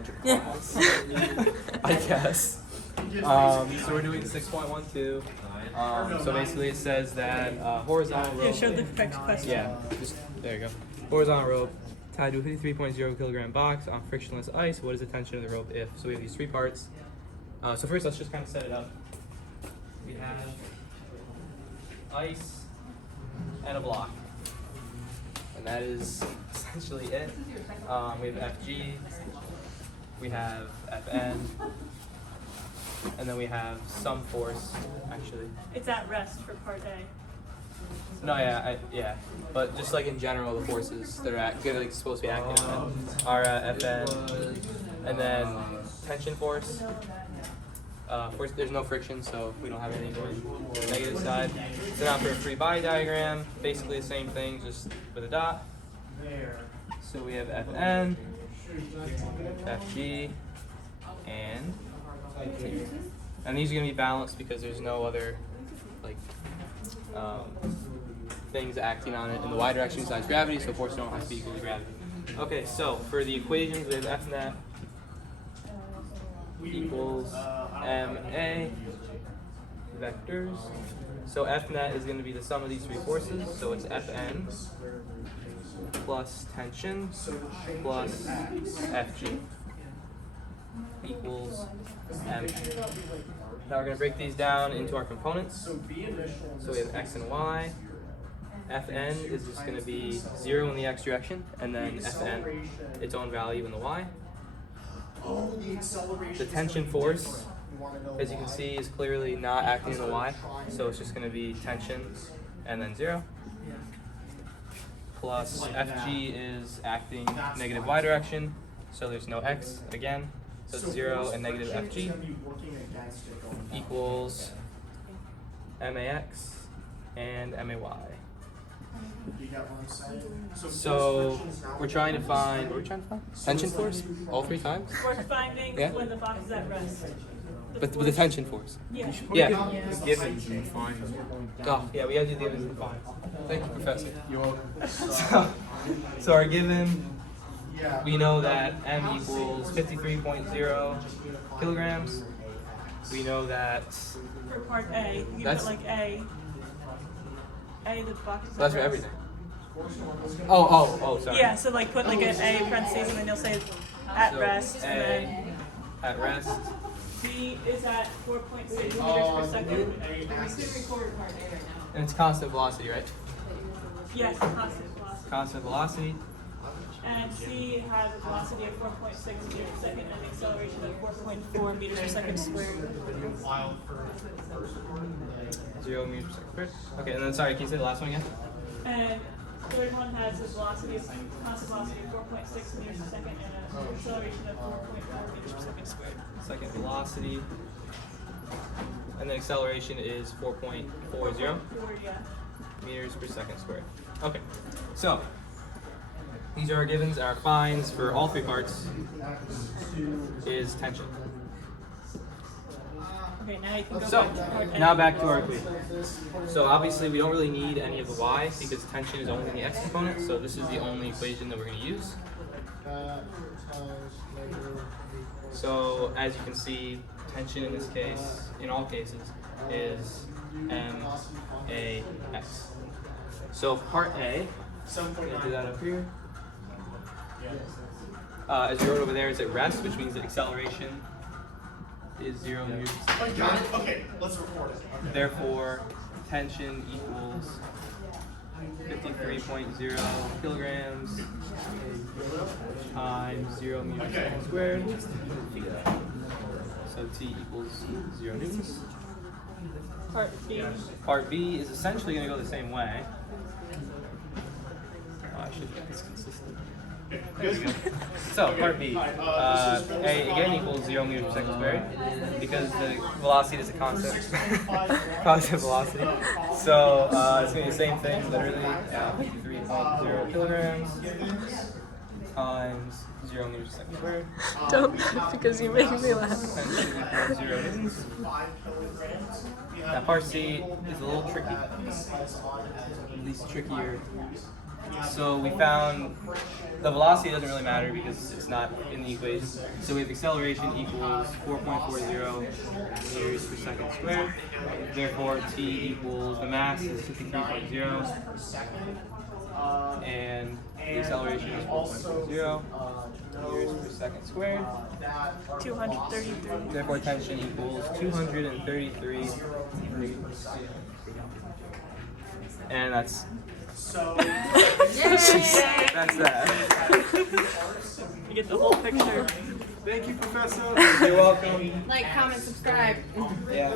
bunch of class. I guess. So we're doing 6.12. So basically it says that horizontal rope. Yeah, show the correct question. Yeah, just there you go. Horizontal rope tied to a 53.0 kilogram box on frictionless ice. What is the tension of the rope if? So we have these three parts. So first, let's just kind of set it up. We have ice and a block, and that is essentially it. We have FG, we have FN, and then we have some force, actually. It's at rest for part A. No, yeah, but just like in general, the forces that are supposed to be acting on it are FN, and then tension force. Force, there's no friction, so we don't have anything going to the negative side. So now for a free body diagram, basically the same thing, just with a dot. So we have FN, FG, and T. And these are going to be balanced because there's no other like things acting on it in the y direction besides gravity, so forces don't have to be equal to gravity. Okay, so for the equations, we have F net equals MA vectors. So F net is going to be the sum of these three forces, so it's Fn plus tension plus Fg equals MA. Now we're going to break these down into our components. So we have x and y. Fn is just going to be 0 in the x direction, and then Fn, its own value in the y. The tension force, as you can see, is clearly not acting in the y, so it's just going to be tension and then 0. Plus Fg is acting negative y direction, so there's no x again, so it's 0 and negative Fg equals max and may. So we're trying to find, tension force all three times? We're finding Yeah. when the box is at rest. But with the tension force. Yeah. Yeah. Givens and fines. Oh, yeah, we gotta do the givens and fines. Thank you, Professor. So our given, we know that M equals 53.0 kilograms. We know that, For part A, you That's- put like A, the box is so that's at for rest. everything. Oh, sorry. Yeah, so like put like an A parentheses and then you'll say at So rest, A and then at rest. B is at 4.6 meters per second. And it's constant velocity, right? Yes, constant velocity. Constant velocity. And C has a velocity of 4.6 meters per second and an acceleration of 4.4 meters per second squared. 0 meters per second squared. Okay, and then sorry, can you say the last one again? And third one has a velocity of constant velocity of 4.6 meters per second and an acceleration of 4.4 meters per second squared. Second velocity. And then acceleration is 4.40 4, yeah. meters per second squared. Okay, so these are our givens. Our fines for all three parts is tension. Okay, now you can go So back to part A. now back to our equation. So obviously we don't really need any of the y because tension is only in the x component. So this is the only equation that we're going to use. So as you can see, tension in this case, in all cases, is MAX. So part A, I'm going to do that up here. As you wrote over there, it's at rest, which means that acceleration is 0 meters per second. Okay, let's record it. Therefore, tension equals 53.0 kilograms times 0 meters per second squared. So T equals 0 newtons. Part B. Part B is essentially going to go the same way. Oh, I should get this consistent. There we go. So, part B. A again equals 0 meters per second squared because the velocity is a constant. Constant velocity. So, it's going to be the same thing, literally. 53.0 kilograms times 0 meters per second squared. Don't, because you make me laugh. Tension equals 0 newtons. Now, part C is a little tricky. At least trickier So we found the velocity doesn't really matter because it's not in the equation. So we have acceleration equals 4.40 meters per second squared. Therefore, t equals the mass is 53.0, and the acceleration is 4.40 meters per second squared. 233. Therefore, tension equals 233 degrees. And that's that. You get the whole picture. Thank you, Professor. You're welcome. Like, comment, subscribe. Yeah.